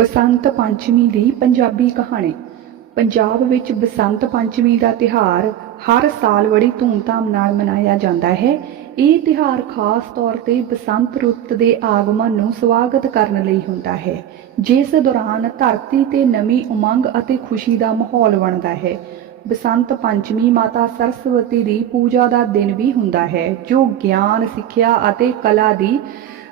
ਬਸੰਤ ਪੰਚਮੀ ਦੀ ਪੰਜਾਬੀ ਕਹਾਣੀ। ਪੰਜਾਬ ਵਿੱਚ ਬਸੰਤ ਪੰਚਮੀ ਦਾ ਤਿਹਾਰ ਹਰ ਸਾਲ ਬੜੀ ਧੂਮਧਾਮ ਨਾਲ ਮਨਾਇਆ ਜਾਂਦਾ ਹੈ। ਇਹ ਤਿਹਾਰ ਖਾਸ ਤੌਰ ਤੇ ਬਸੰਤ ਰੁੱਤ ਦੇ ਆਗਮਨ ਨੂੰ ਸਵਾਗਤ ਕਰਨ ਲਈ ਹੁੰਦਾ ਹੈ, ਜਿਸ ਦੌਰਾਨ ਧਰਤੀ ਤੇ ਨਵੀਂ ਉਮੰਗ ਅਤੇ ਖੁਸ਼ੀ ਦਾ ਮਾਹੌਲ ਬਣਦਾ ਹੈ। ਬਸੰਤ ਪੰਚਮੀ ਮਾਤਾ ਸਰਸਵਤੀ ਦੀ ਪੂਜਾ ਦਾ ਦਿਨ ਵੀ ਹੁੰਦਾ ਹੈ, ਜੋ ਗਿਆਨ, ਸਿੱਖਿਆ ਅਤੇ ਕਲਾ ਦੀ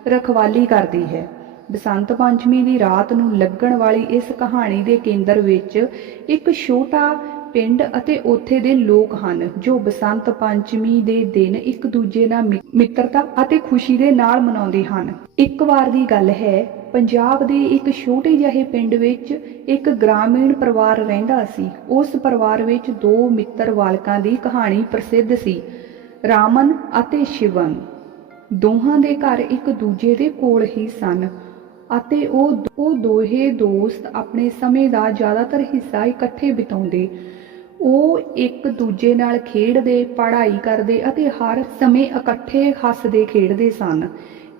ਰਖਵਾਲੀ ਕਰਦੀ ਹੈ। ਬਸੰਤ ਪੰਚਮੀ ਦੀ ਰਾਤ ਨੂੰ ਲੱਗਣ ਵਾਲੀ ਇਸ ਕਹਾਣੀ ਦੇ ਕੇਂਦਰ ਵਿੱਚ ਇੱਕ ਛੋਟਾ ਪਿੰਡ ਅਤੇ ਉੱਥੇ ਦੇ ਲੋਕ ਹਨ, ਜੋ ਬਸੰਤ ਪੰਚਮੀ ਦੇ ਦਿਨ ਇੱਕ ਦੂਜੇ ਨਾਲ ਮਿੱਤਰਤਾ ਅਤੇ ਖੁਸ਼ੀ ਦੇ ਨਾਲ ਮਨਾਉਂਦੇ ਹਨ। ਇੱਕ ਵਾਰ ਦੀ ਗੱਲ ਹੈ, ਪੰਜਾਬ ਦੇ ਇੱਕ ਛੋਟੇ ਜਿਹੇ ਪਿੰਡ ਵਿੱਚ ਇੱਕ ਗ੍ਰਾਮੀਣ ਪਰਿਵਾਰ ਰਹਿੰਦਾ ਸੀ। ਉਸ ਪਰਿਵਾਰ ਵਿੱਚ ਦੋ ਮਿੱਤਰ ਬਾਲਕਾਂ ਦੀ ਕਹਾਣੀ ਪ੍ਰਸਿੱਧ ਸੀ, ਰਾਮਨ ਅਤੇ ਸ਼ਿਵਨ। ਦੋਹਾਂ ਦੇ ਘਰ ਇੱਕ ਦੂਜੇ ਦੇ ਕੋਲ ਹੀ ਸਨ। ਅਤੇ ਉਹ ਉਹ ਦੋਹੇ ਦੋਸਤ ਆਪਣੇ ਸਮੇਂ ਦਾ ਜ਼ਿਆਦਾਤਰ ਹਿੱਸਾ ਇਕੱਠੇ ਬਿਤਾਉਂਦੇ। ਉਹ ਇੱਕ ਦੂਜੇ ਨਾਲ ਖੇਡਦੇ, ਪੜ੍ਹਾਈ ਕਰਦੇ ਅਤੇ ਹਰ ਸਮੇਂ ਇਕੱਠੇ ਹੱਸਦੇ ਖੇਡਦੇ ਸਨ।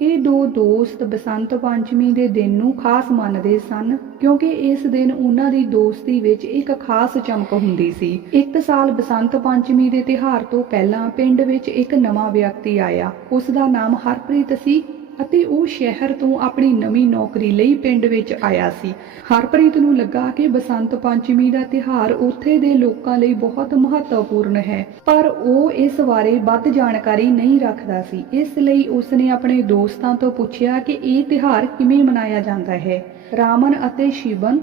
ਇਹ ਦੋ ਦੋਸਤ ਬਸੰਤ ਪੰਚਮੀ ਦੇ ਦਿਨ ਨੂੰ ਖਾਸ ਮੰਨਦੇ ਸਨ ਕਿਉਂਕਿ ਇਸ ਦਿਨ ਉਹਨਾਂ ਦੀ ਦੋਸਤੀ ਵਿੱਚ ਇੱਕ ਖਾਸ ਚਮਕ ਹੁੰਦੀ ਸੀ। ਇੱਕ ਸਾਲ ਬਸੰਤ ਪੰਚਮੀ ਦੇ ਤਿਹਾਰ ਤੋਂ ਪਹਿਲਾਂ ਪਿੰਡ ਵਿੱਚ ਇੱਕ ਨਵਾਂ ਵਿਅਕਤੀ ਆਇਆ। ਉਸ ਦਾ ਨਾਮ ਹਰਪ੍ਰੀਤ ਸੀ। ਅਤੇ ਉਹ ਸ਼ਹਿਰ ਤੋਂ ਆਪਣੀ ਨਵੀਂ ਨੌਕਰੀ ਲਈ ਪਿੰਡ ਵਿੱਚ ਆਇਆ ਸੀ। ਹਰਪ੍ਰੀਤ ਨੂੰ ਲੱਗਾ ਕਿ ਬਸੰਤ ਪੰਚਮੀ ਦਾ ਤਿਹਾਰ ਉੱਥੇ ਦੇ ਲੋਕਾਂ ਲਈ ਬਹੁਤ ਮਹੱਤਵਪੂਰਨ ਹੈ, ਪਰ ਉਹ ਇਸ ਬਾਰੇ ਵੱਧ ਜਾਣਕਾਰੀ ਨਹੀਂ ਰੱਖਦਾ ਸੀ। ਇਸ ਲਈ ਉਸਨੇ ਆਪਣੇ ਦੋਸਤਾਂ ਤੋਂ ਪੁੱਛਿਆ ਕਿ ਇਹ ਤਿਹਾਰ ਕਿਵੇਂ ਮਨਾਇਆ ਜਾਂਦਾ ਹੈ। ਰਾਮਨ ਅਤੇ ਸ਼ਿਵਨ,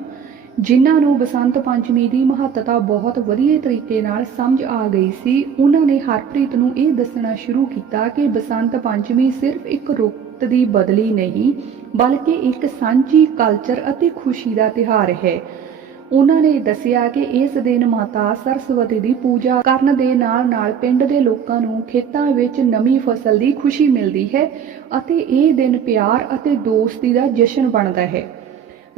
ਜਿਨ੍ਹਾਂ ਨੂੰ ਬਸੰਤ ਪੰਚਮੀ ਦੀ ਮਹੱਤਤਾ ਬਹੁਤ ਵਧੀਆ ਤਰੀਕੇ ਨਾਲ ਸਮਝ ਆ ਗਈ ਸੀ, ਉਹਨਾਂ ਨੇ ਹਰਪ੍ਰੀਤ ਨੂੰ ਇਹ ਦੱਸਣਾ ਸ਼ੁਰੂ ਕੀਤਾ ਕਿ ਬਸੰਤ ਪੰਚਮੀ ਸਿਰਫ ਇੱਕ ਰੁੱਖ ਰੁੱਤ ਦੀ ਬਦਲੀ ਨਹੀਂ, ਬਲਕਿ ਇੱਕ ਸਾਂਝੀ ਕਲਚਰ ਅਤੇ ਖੁਸ਼ੀ ਦਾ ਤਿਹਾਰ ਹੈ। ਉਹਨਾਂ ਨੇ ਦੱਸਿਆ ਕਿ ਇਸ ਦਿਨ ਮਾਤਾ ਸਰਸਵਤੀ ਦੀ ਪੂਜਾ ਕਰਨ ਦੇ ਨਾਲ-ਨਾਲ ਪਿੰਡ ਦੇ ਲੋਕਾਂ ਨੂੰ ਖੇਤਾਂ ਵਿੱਚ ਨਵੀਂ ਫਸਲ ਦੀ ਖੁਸ਼ੀ ਮਿਲਦੀ ਹੈ ਅਤੇ ਇਹ ਦਿਨ ਪਿਆਰ ਅਤੇ ਦੋਸਤੀ ਦਾ ਜਸ਼ਨ ਬਣਦਾ ਹੈ।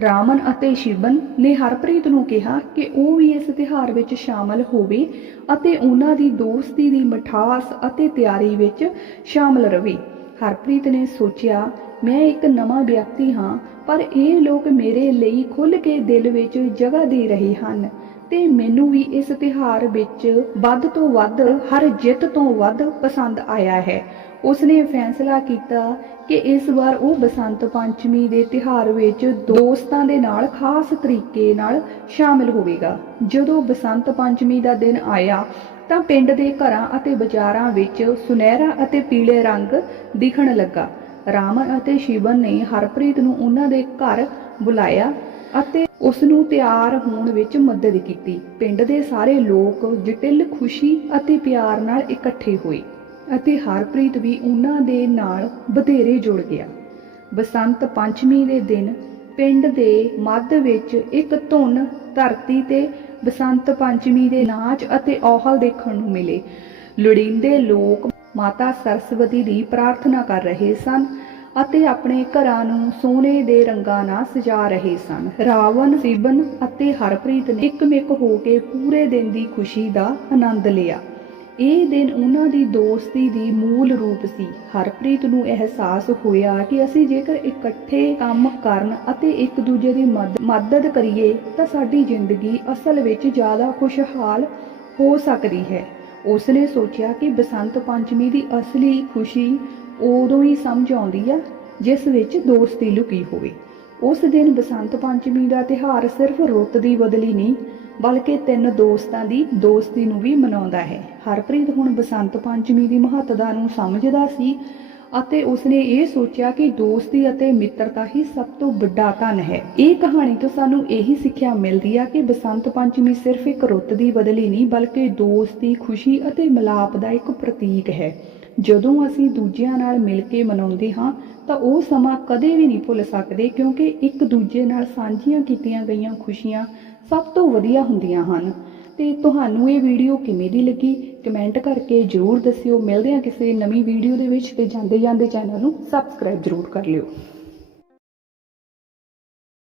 ਰਾਮਨ ਅਤੇ ਸ਼ਿਵਨ ਨੇ ਹਰਪ੍ਰੀਤ ਨੂੰ ਕਿਹਾ ਕਿ ਉਹ ਵੀ ਇਸ ਤਿਹਾਰ ਵਿੱਚ ਸ਼ਾਮਲ ਹੋਵੇ ਅਤੇ ਉਹਨਾਂ ਦੀ ਦੋਸਤੀ ਦੀ ਮਠਾਸ ਅਤੇ ਤਿਆਰੀ ਵਿੱਚ ਸ਼ਾਮਲ ਰਹੇ ਹਰਪ੍ਰੀਤ ਨੇ ਸੋਚਿਆ, ਮੈਂ ਇੱਕ ਨਵਾਂ ਵਿਅਕਤੀ ਹਾਂ, ਪਰ ਇਹ ਲੋਕ ਮੇਰੇ ਲਈ ਖੁੱਲ੍ਹ ਕੇ ਦਿਲ ਵਿੱਚ ਜਗ੍ਹਾ ਦੇ ਰਹੇ ਹਨ ਤੇ ਮੈਨੂੰ ਵੀ ਇਸ ਤਿਹਾਰ ਵਿੱਚ ਵੱਧ ਤੋਂ ਵੱਧ, ਹਰ ਜਿੱਤ ਤੋਂ ਵੱਧ ਪਸੰਦ ਆਇਆ ਹੈ। ਉਸਨੇ ਫੈਸਲਾ ਕੀਤਾ ਕਿ ਇਸ ਵਾਰ ਉਹ ਬਸੰਤ ਪੰਚਮੀ ਦੇ ਤਿਹਾਰ ਵਿੱਚ ਦੋਸਤਾਂ ਦੇ ਨਾਲ ਖਾਸ ਤਰੀਕੇ ਨਾਲ ਸ਼ਾਮਿਲ ਹੋਵੇਗਾ। ਜਦੋਂ ਬਸੰਤ ਪੰਚਮੀ ਦਾ ਦਿਨ ਆਇਆ, ਤਾਂ ਪਿੰਡ ਦੇ ਘਰਾਂ ਅਤੇ ਬਾਜ਼ਾਰਾਂ ਵਿੱਚ ਸੁਨਹਿਰਾ ਅਤੇ ਪੀਲੇ ਰੰਗ ਦਿਖਣ ਲੱਗਾ। ਰਾਮਨ ਅਤੇ ਸ਼ਿਵਨ ਨੇ ਹਰਪ੍ਰੀਤ ਨੂੰ ਉਹਨਾਂ ਦੇ ਘਰ ਬੁਲਾਇਆ ਅਤੇ ਉਸ ਨੂੰ ਤਿਆਰ ਹੋਣ ਵਿੱਚ ਮਦਦ ਕੀਤੀ। ਪਿੰਡ ਦੇ ਸਾਰੇ ਲੋਕ ਜਟਿਲ ਖੁਸ਼ੀ ਅਤੇ ਪਿਆਰ ਨਾਲ ਇਕੱਠੇ ਹੋਏ। ਅਤੇ ਹਰਪ੍ਰੀਤ ਵੀ ਉਹਨਾਂ ਦੇ ਨਾਲ ਬਧੇਰੇ ਜੁੜ ਗਿਆ। ਬਸੰਤ ਪੰਚਮੀ ਦੇ ਦਿਨ ਪਿੰਡ ਦੇ ਮੱਧ ਵਿੱਚ ਇੱਕ ਧੁੰਨ ਧਰਤੀ ਤੇ ਬਸੰਤ ਪੰਚਮੀ ਦੇ ਨਾਚ ਅਤੇ ਔਹਲ ਦੇਖਣ ਨੂੰ ਮਿਲੇ। ਲੋੜੀਂਦੇ ਲੋਕ ਮਾਤਾ ਸਰਸਵਤੀ ਦੀ ਪ੍ਰਾਰਥਨਾ ਕਰ ਰਹੇ ਸਨ ਅਤੇ ਆਪਣੇ ਘਰਾਂ ਨੂੰ ਸੋਨੇ ਦੇ ਰੰਗਾਂ ਨਾਲ ਸਜਾ ਰਹੇ ਸਨ। ਰਾਵਣ, ਸਿਬਨ ਅਤੇ ਹਰਪ੍ਰੀਤ ਨੇ ਇੱਕਮਿਕ ਹੋ ਕੇ ਪੂਰੇ ਦਿਨ ਦੀ ਖੁਸ਼ੀ ਦਾ ਆਨੰਦ ਲਿਆ। ਇਹ ਦਿਨ ਉਹਨਾਂ ਦੀ ਦੋਸਤੀ ਦੀ ਮੂਲ ਰੂਪ ਸੀ। ਹਰਪ੍ਰੀਤ ਨੂੰ ਅਹਿਸਾਸ ਹੋਇਆ ਕਿ ਅਸੀਂ ਜੇਕਰ ਇਕੱਠੇ ਕੰਮ ਕਰਨ ਅਤੇ ਇੱਕ ਦੂਜੇ ਦੀ ਮਦ- ਮਦਦ ਕਰੀਏ, ਤਾਂ ਸਾਡੀ ਜ਼ਿੰਦਗੀ ਅਸਲ ਵਿੱਚ ਜ਼ਿਆਦਾ ਖੁਸ਼ਹਾਲ ਹੋ ਸਕਦੀ ਹੈ। ਉਸਨੇ ਸੋਚਿਆ ਕਿ ਬਸੰਤ ਪੰਚਮੀ ਦੀ ਅਸਲੀ ਖੁਸ਼ੀ ਉਦੋਂ ਹੀ ਸਮਝ ਆਉਂਦੀ ਆ, ਜਿਸ ਵਿੱਚ ਦੋਸਤੀ ਲੁਕੀ ਹੋਵੇ। ਉਸ ਦਿਨ ਬਸੰਤ ਪੰਚਮੀ ਦਾ ਤਿਹਾਰ ਸਿਰਫ ਰੁੱਤ ਦੀ ਬਦਲੀ ਨਹੀਂ ਬਲਕਿ ਤਿੰਨ ਦੋਸਤਾਂ ਦੀ ਦੋਸਤੀ ਨੂੰ ਵੀ ਮਨਾਉਂਦਾ ਹੈ। ਹਰਪ੍ਰੀਤ ਹੁਣ ਬਸੰਤ ਪੰਚਮੀ ਦੀ ਮਹੱਤਤਾ ਨੂੰ ਸਮਝਦਾ ਸੀ ਅਤੇ ਉਸਨੇ ਇਹ ਸੋਚਿਆ ਕਿ ਦੋਸਤੀ ਅਤੇ ਮਿੱਤਰਤਾ ਹੀ ਸਭ ਤੋਂ ਵੱਡਾ ਧਨ ਹੈ। ਇਹ ਕਹਾਣੀ ਤੋਂ ਸਾਨੂੰ ਇਹੀ ਸਿੱਖਿਆ ਮਿਲਦੀ ਆ ਕਿ ਬਸੰਤ ਪੰਚਮੀ ਸਿਰਫ ਇੱਕ ਰੁੱਤ ਦੀ ਬਦਲੀ ਨਹੀਂ, ਬਲਕਿ ਦੋਸਤੀ, ਖੁਸ਼ੀ ਅਤੇ ਮਿਲਾਪ ਦਾ ਇੱਕ ਪ੍ਰਤੀਕ ਹੈ। ਜਦੋਂ ਅਸੀਂ ਦੂਜਿਆਂ ਨਾਲ ਮਿਲ ਕੇ ਮਨਾਉਂਦੇ ਹਾਂ, ਤਾਂ ਉਹ ਸਮਾਂ ਕਦੇ ਵੀ ਨਹੀਂ ਭੁੱਲ ਸਕਦੇ ਕਿਉਂਕਿ ਇੱਕ ਦੂਜੇ ਨਾਲ ਸਾਂਝੀਆਂ ਕੀਤੀਆਂ ਗਈਆਂ ਖੁਸ਼ੀਆਂ ਸਭ ਤੋਂ ਵਧੀਆ ਹੁੰਦੀਆਂ ਹਨ। ਤੇ ਤੁਹਾਨੂੰ ਇਹ ਵੀਡੀਓ ਕਿਵੇਂ ਦੀ ਲੱਗੀ? ਕਮੈਂਟ ਕਰਕੇ ਜਰੂਰ ਦੱਸਿਓ। ਮਿਲਦੇ ਹਾਂ ਕਿਸੇ ਨਵੀਂ ਵੀਡੀਓ ਦੇ ਵਿੱਚ ਤੇ ਜਾਂਦੇ ਜਾਂਦੇ ਚੈਨਲ ਨੂੰ ਸਬਸਕ੍ਰਾਈਬ ਜਰੂਰ ਕਰ ਲਿਓ।